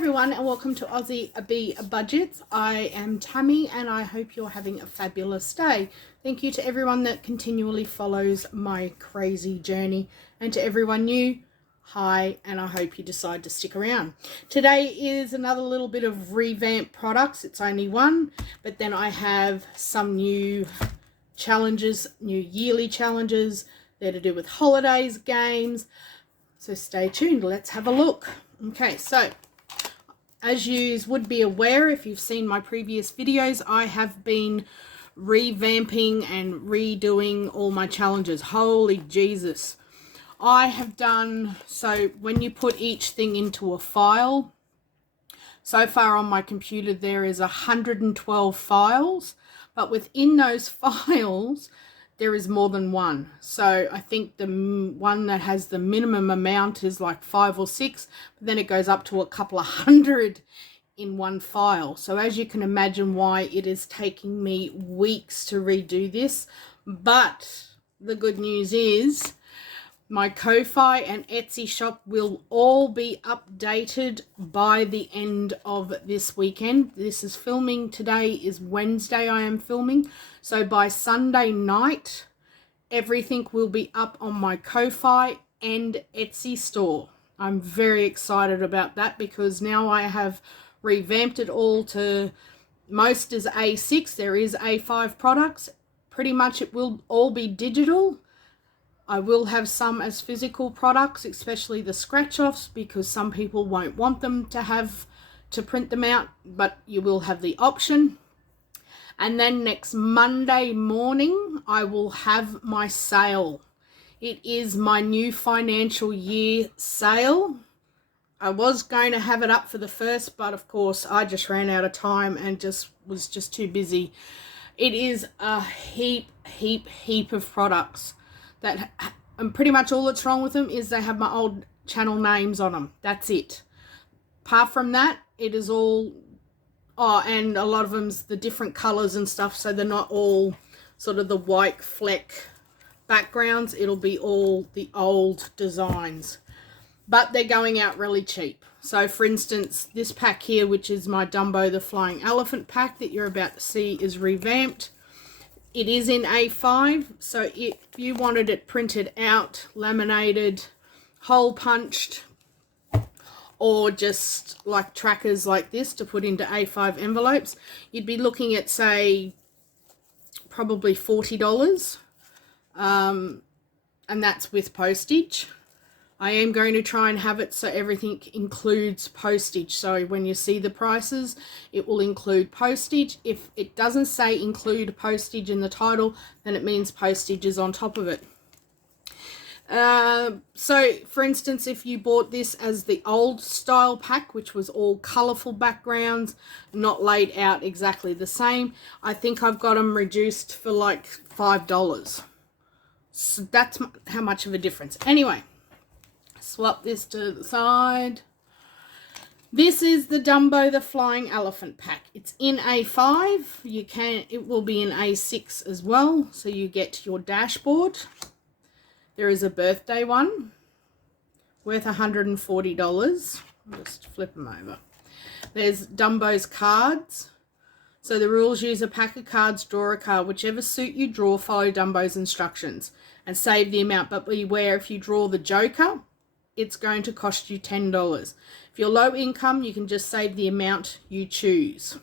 everyone, and welcome to Aussie Bee Budgets. I am Tammy and I hope you're having a fabulous day. Thank you to everyone that continually follows my crazy journey, and to everyone new, hi, and I hope you decide to stick around. Today is another little bit of revamped products. It's only one, but then I have some new challenges, new yearly challenges. They're to do with holidays, games, so stay tuned. Let's have a look. Okay, so as you would be aware, if you've seen my previous videos, I have been revamping and redoing all my challenges. Holy Jesus. I have done, so when you put each thing into a file, so far on my computer there is 112 files, but within those files there is more than one. So I think the one that has the minimum amount is like 5 or 6, but then it goes up to a couple of hundred in one file. So as you can imagine why it is taking me weeks to redo this. But the good news is my Ko-Fi and Etsy shop will all be updated by the end of this weekend. This is filming, today is Wednesday I am filming. So by Sunday night, everything will be up on my Ko-Fi and Etsy store. I'm very excited about that because now I have revamped it all to, most is A6, there is A5 products. Pretty much it will all be digital. I will have some as physical products, especially the scratch-offs, because some people won't want them to print them out, but you will have the option. And then next Monday morning, I will have my sale. It is my new financial year sale. I was going to have it up for the first, but of course I just ran out of time and was just too busy. It is a heap of products that, and pretty much all that's wrong with them is they have my old channel names on them. That's it. Apart from that, it is all, oh, and a lot of them's the different colors and stuff, so they're not all sort of the white fleck backgrounds. It'll be all the old designs, but they're going out really cheap. So for instance, this pack here, which is my Dumbo the Flying Elephant pack that you're about to see, is revamped. It is in A5, so if you wanted it printed out, laminated, hole punched, or just like trackers like this to put into A5 envelopes, you'd be looking at, say, probably $40. And that's with postage. I am going to try and have it so everything includes postage. So when you see the prices, it will include postage. If it doesn't say include postage in the title, then it means postage is on top of it. So for instance, if you bought this as the old style pack, which was all colorful backgrounds, not laid out exactly the same, I think I've got them reduced for like $5. So that's how much of a difference. Anyway, swap this to the side. This is the Dumbo the Flying Elephant pack. It's in A5. It will be in A6 as well. So you get your dashboard. There is a birthday one worth $140. I'll just flip them over. There's Dumbo's cards. So the rules: use a pack of cards, draw a card, whichever suit you draw, follow Dumbo's instructions and save the amount. But beware, if you draw the Joker, it's going to cost you $10. If you're low income, you can just save the amount you choose.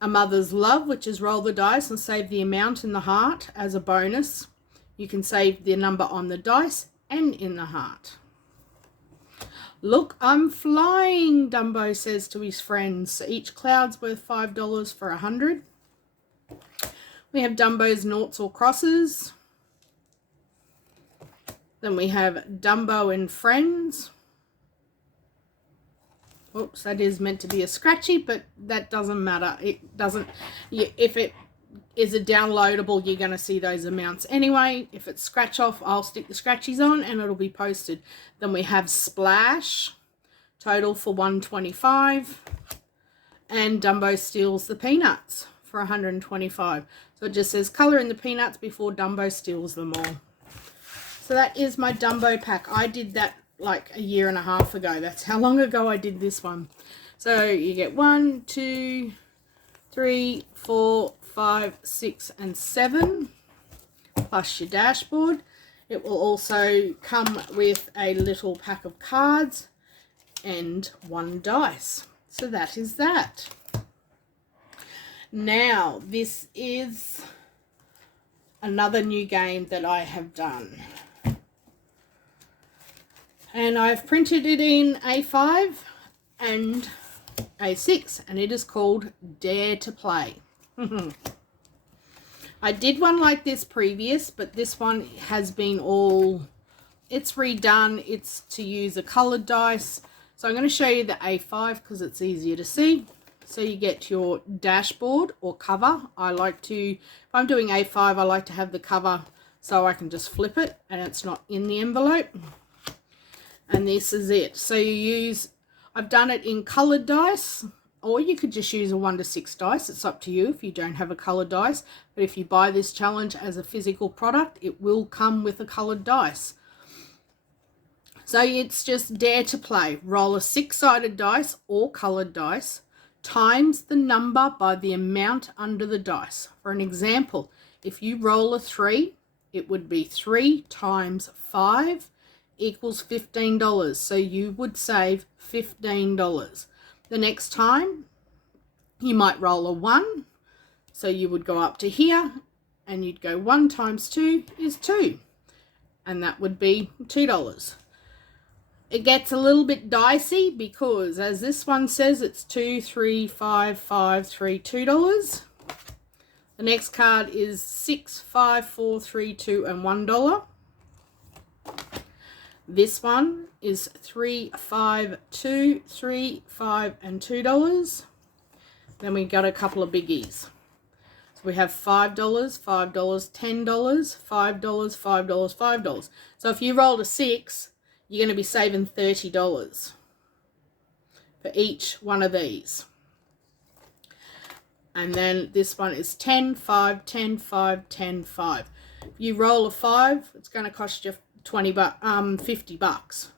A Mother's Love, which is roll the dice and save the amount in the heart as a bonus. You can save the number on the dice and in the heart. Look, I'm flying, Dumbo says to his friends. So each cloud's worth $5 for 100. We have Dumbo's noughts or crosses. Then we have Dumbo and Friends. Oops, that is meant to be a scratchy, but that doesn't matter. It doesn't, if it is a downloadable, you're going to see those amounts anyway. If it's scratch off, I'll stick the scratchies on and it'll be posted. Then we have Splash, total for $125. And Dumbo steals the peanuts for $125. So it just says color in the peanuts before Dumbo steals them all. So that is my Dumbo pack. I did that like a year and a half ago. That's how long ago I did this one. So you get 1, 2, 3, 4, 5, 6, and 7 plus your dashboard. It will also come with a little pack of cards and 1 dice. So that is that. Now, this is another new game that I have done. And I've printed it in A5 and A6, and it is called Dare to Play. I did one like this previous, but this one has been it's redone. It's to use a colored dice. So I'm going to show you the A5 because it's easier to see. So you get your dashboard or cover. If I'm doing A5, I like to have the cover so I can just flip it and it's not in the envelope. And this is it. So I've done it in colored dice, or you could just use a 1 to 6 dice. It's up to you if you don't have a colored dice. But if you buy this challenge as a physical product, it will come with a colored dice. So it's just Dare to Play. Roll a 6-sided dice or colored dice times the number by the amount under the dice. For an example, if you roll a 3, it would be 3 times 5 equals $15. So you would save $15. The next time you might roll a 1. So you would go up to here and you'd go 1 times 2 is 2. And that would be $2. It gets a little bit dicey because, as this one says, it's 2, 3, 5, 5, 3, $2. The next card is 6, 5, 4, 3, 2, and $1. This one is 3, 5, 2, 3, 5, and $2. Then we got a couple of biggies. So we have $5, $5, $10, $5, $5, $5. So if you rolled a 6, you're going to be saving $30 for each one of these. And then this one is 10, 5, 10, 5, 10, 5. If you roll a 5, it's going to cost you $50.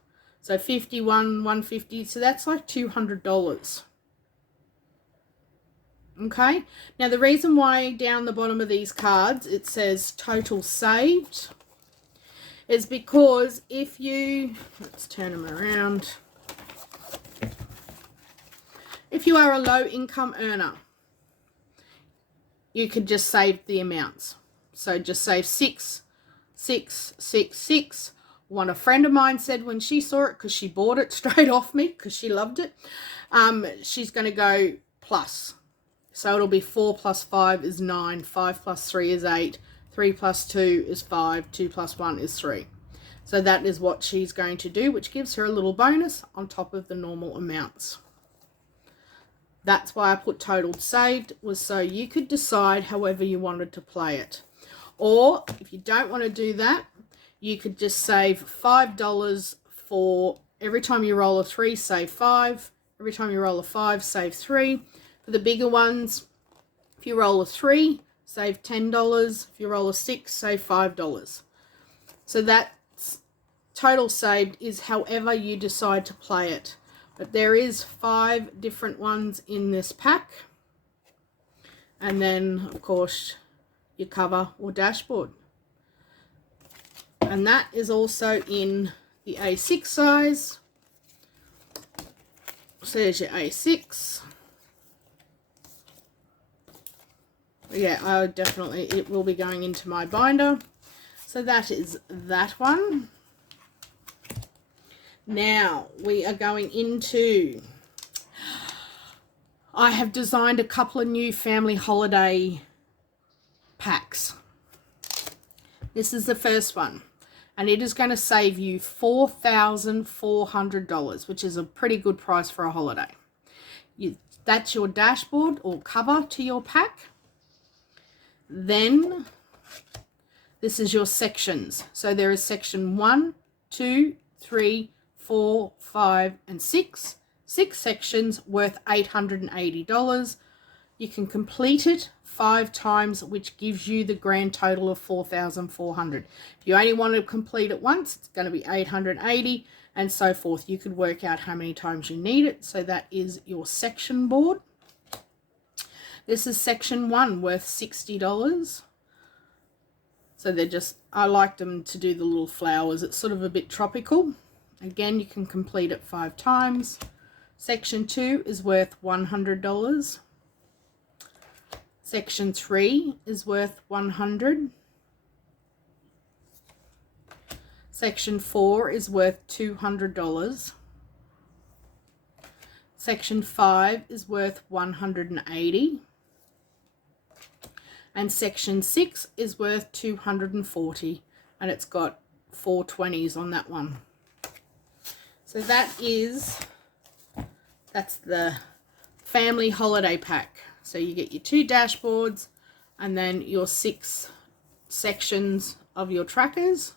So 51, 150. So that's like $200. Okay. Now the reason why down the bottom of these cards it says total saved is because if you, let's turn them around. If you are a low income earner, you could just save the amounts. So just save 6, 6, 6, 6. One, a friend of mine said when she saw it, because she bought it straight off me because she loved it, she's going to go plus. So it'll be 4 plus 5 is 9, 5 plus 3 is 8, 3 plus 2 is 5, 2 plus 1 is 3. So that is what she's going to do, which gives her a little bonus on top of the normal amounts. That's why I put total saved, was so you could decide however you wanted to play it. Or if you don't want to do that, you could just save $5 for every time you roll a 3, save 5. Every time you roll a 5, save 3. For the bigger ones, if you roll a 3, save $10. If you roll a 6, save $5. So that's total saved is however you decide to play it. But there is 5 different ones in this pack. And then, of course, your cover or dashboard. And that is also in the A6 size. So there's your A6. Yeah, it will be going into my binder. So that is that one. Now we are going into, I have designed a couple of new family holiday packs. This is the first one, and it is going to save you $4,400, which is a pretty good price for a holiday. That's your dashboard or cover to your pack. Then this is your sections. So there is section 1, 2, 3, 4, 5, and 6. 6 sections worth $880. You can complete it 5 times, which gives you the grand total of $4,400. If you only want to complete it once, it's going to be $880, and so forth. You could work out how many times you need it. So that is your section board. This is section 1, worth $60. So they're just, I like them to do the little flowers. It's sort of a bit tropical. Again, you can complete it 5 times. Section 2 is worth $100. Section 3 is worth $100. Section 4 is worth $200. Section 5 is worth $180. And section 6 is worth $240. And it's got 4 20s on that one. So that's the family holiday pack. So you get your 2 dashboards and then your 6 sections of your trackers.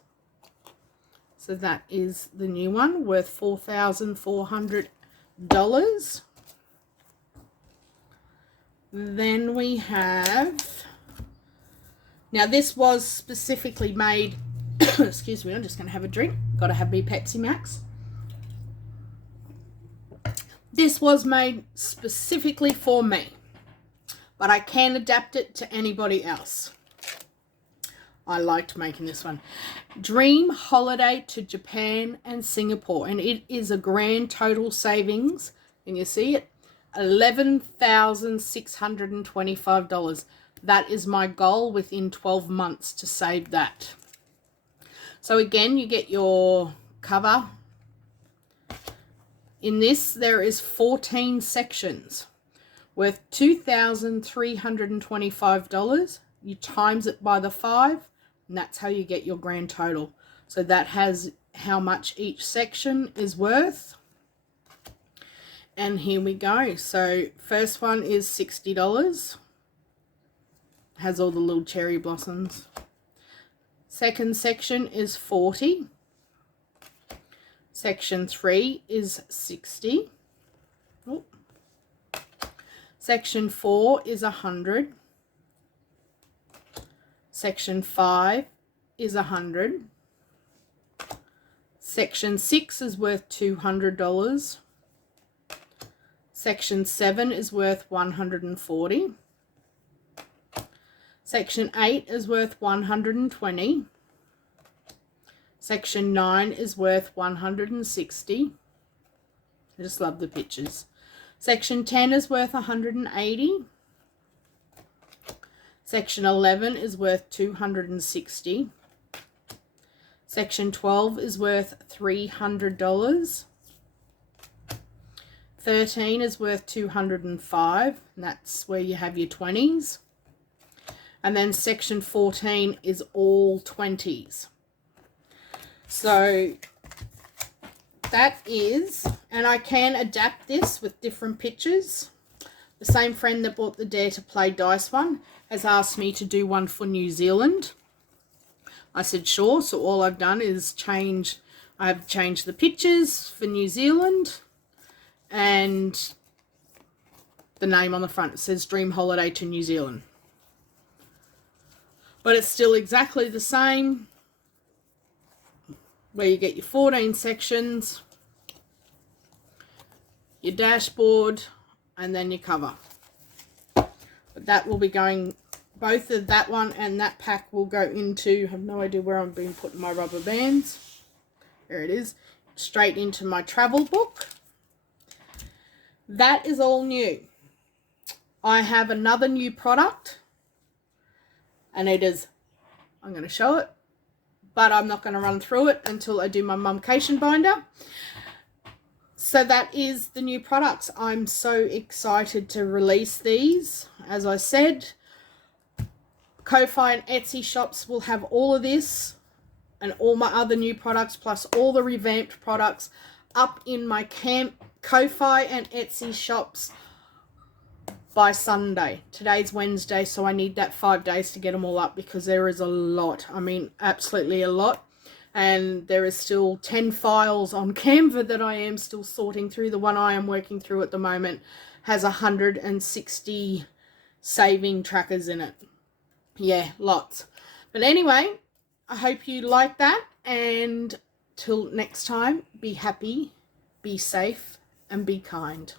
So that is the new one, worth $4,400. Then we have, now this was specifically made, excuse me, I'm just going to have a drink. Got to have me Pepsi Max. This was made specifically for me, but I can adapt it to anybody else. I liked making this one. Dream holiday to Japan and Singapore, and it is a grand total savings, and you see it, $11,625. That is my goal within 12 months to save that. So again, you get your cover. In this, there is 14 sections worth $2,325. You times it by the 5, and that's how you get your grand total. So that has how much each section is worth. And here we go. So first one is $60. Has all the little cherry blossoms. Second section is $40. Section 3 is $60. Oh. Section 4 is $100. Section 5 is $100. Section 6 is worth $200. Section 7 is worth $140. Section 8 is worth $120. Section 9 is worth $160. I just love the pictures. Section 10 is worth $180. Section 11 is worth $260. Section 12 is worth $300. 13 is worth $205, and that's where you have your 20s. And then section 14 is all 20s. So that is, and I can adapt this with different pictures. The same friend that bought the Dare to Play dice one has asked me to do one for New Zealand. I said sure, so all I've done is I've changed the pictures for New Zealand and the name on the front. It says Dream Holiday to New Zealand. But it's still exactly the same, where you get your 14 sections, your dashboard, and then your cover. But that will be going, both of that one and that pack will go into, I have no idea where I've been putting my rubber bands. There it is, straight into my travel book. That is all new. I have another new product, and it is, I'm going to show it, but I'm not going to run through it until I do my mumcation binder. So that is the new products. I'm so excited to release these. As I said, Ko-Fi and Etsy shops will have all of this and all my other new products, plus all the revamped products up in my Ko-Fi and Etsy shops by Sunday. Today's Wednesday, so I need that 5 days to get them all up, because there is a lot. I mean, absolutely a lot. And there is still 10 files on Canva that I am still sorting through. The one I am working through at the moment has 160 saving trackers in it. Yeah, lots. But anyway, I hope you like that, and Till next time, be happy, be safe, and be kind.